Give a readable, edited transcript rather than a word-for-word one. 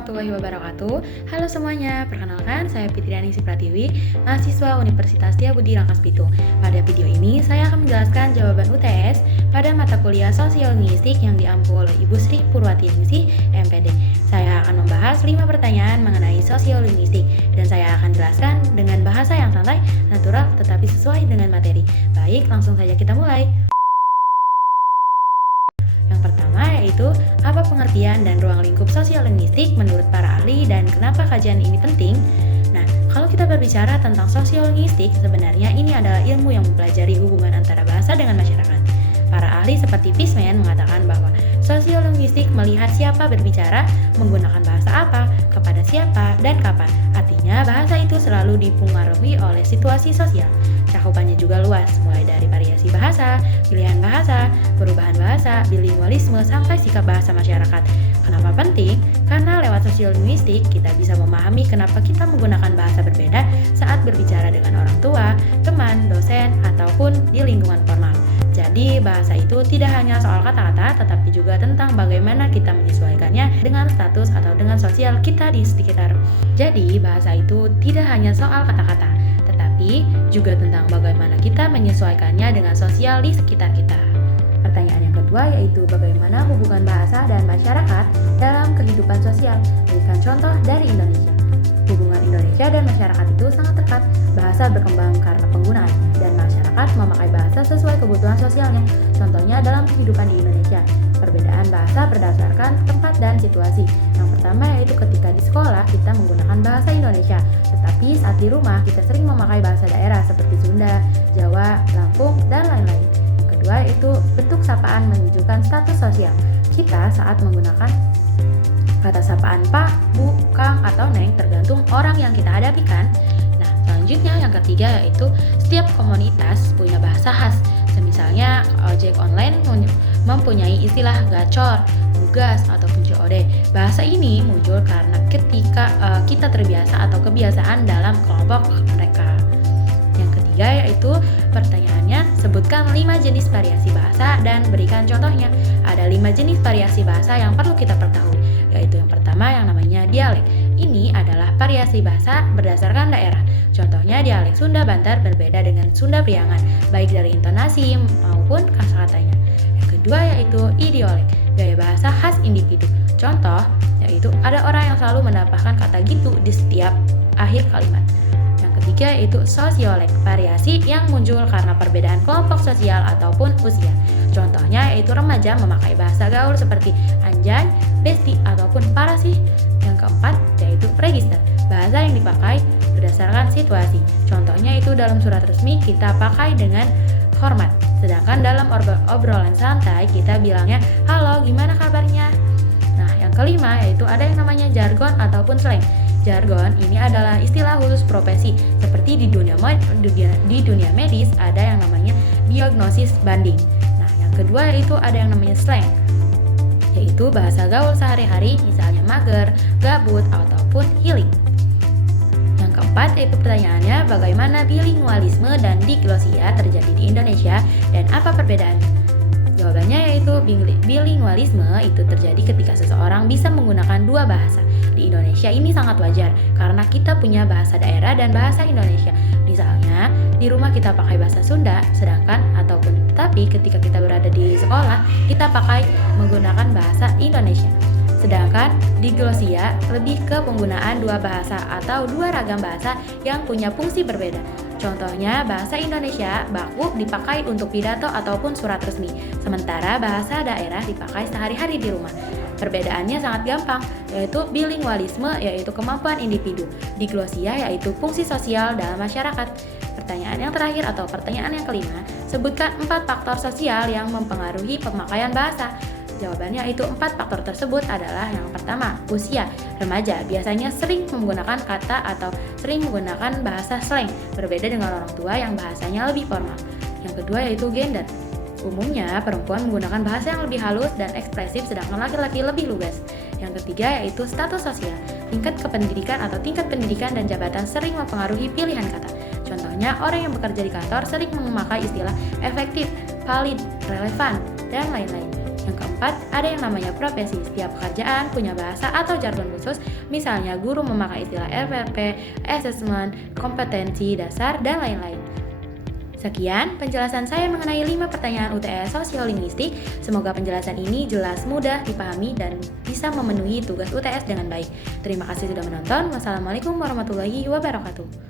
warahmatullahi wabarakatuh. Halo semuanya, perkenalkan saya Fitriani Pratiwi, mahasiswa Universitas Setiabudi Rangkas Bitung. Pada video ini saya akan menjelaskan jawaban UTS pada mata kuliah Sosiolinguistik yang diampu oleh Ibu Sri Purwatiningsih, MPD. Saya akan membahas 5 pertanyaan mengenai Sosiolinguistik dan saya akan jelaskan dengan bahasa yang santai, natural, tetapi sesuai dengan materi. Baik, langsung saja kita mulai. Yang pertama yaitu apa pengertian dan ruang lingkup sosiolinguistik menurut para ahli dan kenapa kajian ini penting? Nah, kalau kita berbicara tentang sosiolinguistik, sebenarnya ini adalah ilmu yang mempelajari hubungan antara bahasa dengan masyarakat. Para ahli seperti Fishman mengatakan bahwa sosiolinguistik melihat siapa berbicara, menggunakan bahasa apa, kepada siapa, dan kapan. Artinya, bahasa itu selalu dipengaruhi oleh situasi sosial. Cakupannya juga luas, mulai dari variasi bahasa, pilihan bahasa, perubahan bahasa, bilingualisme, sampai sikap bahasa masyarakat. Kenapa penting? Karena lewat sosiolinguistik, kita bisa memahami kenapa kita menggunakan bahasa berbeda saat berbicara dengan orang tua, teman, dosen, ataupun di lingkungan formal. Jadi, bahasa itu tidak hanya soal kata-kata, tetapi juga tentang bagaimana kita menyesuaikannya dengan status atau dengan sosial kita di sekitar. Jadi, bahasa itu tidak hanya soal kata-kata, tetapi juga tentang bagaimana kita menyesuaikannya dengan sosial di sekitar kita. Pertanyaan yang kedua yaitu bagaimana hubungan bahasa dan masyarakat dalam kehidupan sosial. Berikan contoh dari Indonesia. Hubungan Indonesia dan masyarakat itu sangat dekat. Bahasa berkembang karena penggunaannya dan masyarakat memakai bahasa sesuai kebutuhan sosialnya. Contohnya dalam kehidupan di Indonesia. Perbedaan bahasa berdasarkan tempat dan situasi. Yang pertama yaitu ketika di sekolah kita menggunakan bahasa Indonesia, tetapi saat di rumah kita sering memakai bahasa daerah seperti Sunda, Jawa, Lampung, dan lain-lain. Yang kedua yaitu bentuk sapaan menunjukkan status sosial. Kita saat menggunakan kata sapaan Pak, Bu, Kang, atau Neng tergantung orang yang kita hadapi kan. Nah, selanjutnya yang ketiga yaitu setiap komunitas punya bahasa khas. Misalnya ojek online mempunyai istilah gacor, tugas, ataupun COD. Bahasa ini muncul karena ketika kita terbiasa atau kebiasaan dalam kelompok mereka. Yang ketiga yaitu pertanyaannya, sebutkan 5 jenis variasi bahasa dan berikan contohnya. Ada 5 jenis variasi bahasa yang perlu kita ketahui, yaitu yang pertama yang namanya dialek. Ini adalah variasi bahasa berdasarkan daerah. Contohnya dialek Sunda Bantar berbeda dengan Sunda Priangan, baik dari intonasi maupun kosakatanya. Yang kedua yaitu idiolek, gaya bahasa khas individu. Contoh yaitu ada orang yang selalu menambahkan kata gitu di setiap akhir kalimat. Yang ketiga yaitu sosiolek, variasi yang muncul karena perbedaan kelompok sosial ataupun usia. Contohnya yaitu remaja memakai bahasa gaul seperti anjay, besti, ataupun parasih. Yang keempat yaitu register, bahasa yang dipakai berdasarkan situasi. Contohnya itu dalam surat resmi kita pakai dengan hormat, sedangkan dalam obrolan santai kita bilangnya halo gimana kabarnya. Nah yang kelima yaitu ada yang namanya jargon ataupun slang. Jargon ini adalah istilah khusus profesi, seperti di dunia medis ada yang namanya diagnosis banding. Nah yang kedua yaitu ada yang namanya slang, yaitu bahasa gaul sehari-hari, misalnya mager, gabut, ataupun healing. Yang keempat yaitu pertanyaannya, bagaimana bilingualisme dan diglosia terjadi di Indonesia dan apa perbedaannya? Jawabannya yaitu bilingualisme itu terjadi ketika seseorang bisa menggunakan 2 bahasa. Di Indonesia ini sangat wajar karena kita punya bahasa daerah dan bahasa Indonesia. Misalnya, di rumah kita pakai bahasa Sunda, sedangkan tapi ketika kita berada di sekolah, kita pakai menggunakan bahasa Indonesia. Sedangkan diglosia lebih ke penggunaan 2 bahasa atau 2 ragam bahasa yang punya fungsi berbeda. Contohnya, bahasa Indonesia baku dipakai untuk pidato ataupun surat resmi, sementara bahasa daerah dipakai sehari-hari di rumah. Perbedaannya sangat gampang, yaitu bilingualisme yaitu kemampuan individu, diglosia yaitu fungsi sosial dalam masyarakat. Pertanyaan yang terakhir atau pertanyaan yang kelima, sebutkan 4 faktor sosial yang mempengaruhi pemakaian bahasa. Jawabannya itu 4 faktor tersebut adalah yang pertama, usia. Remaja biasanya sering menggunakan kata atau sering menggunakan bahasa slang, berbeda dengan orang tua yang bahasanya lebih formal. Yang kedua yaitu gender. Umumnya perempuan menggunakan bahasa yang lebih halus dan ekspresif, sedangkan laki-laki lebih lugas. Yang ketiga yaitu status sosial. Tingkat kependidikan atau tingkat pendidikan dan jabatan sering mempengaruhi pilihan kata. Contohnya, orang yang bekerja di kantor sering memakai istilah efektif, valid, relevan, dan lain-lain. Yang keempat, ada yang namanya profesi. Setiap pekerjaan punya bahasa atau jargon khusus, misalnya guru memakai istilah RPP, assessment, kompetensi dasar, dan lain-lain. Sekian penjelasan saya mengenai 5 pertanyaan UTS Sosiolinguistik. Semoga penjelasan ini jelas, mudah dipahami, dan bisa memenuhi tugas UTS dengan baik. Terima kasih sudah menonton. Wassalamualaikum warahmatullahi wabarakatuh.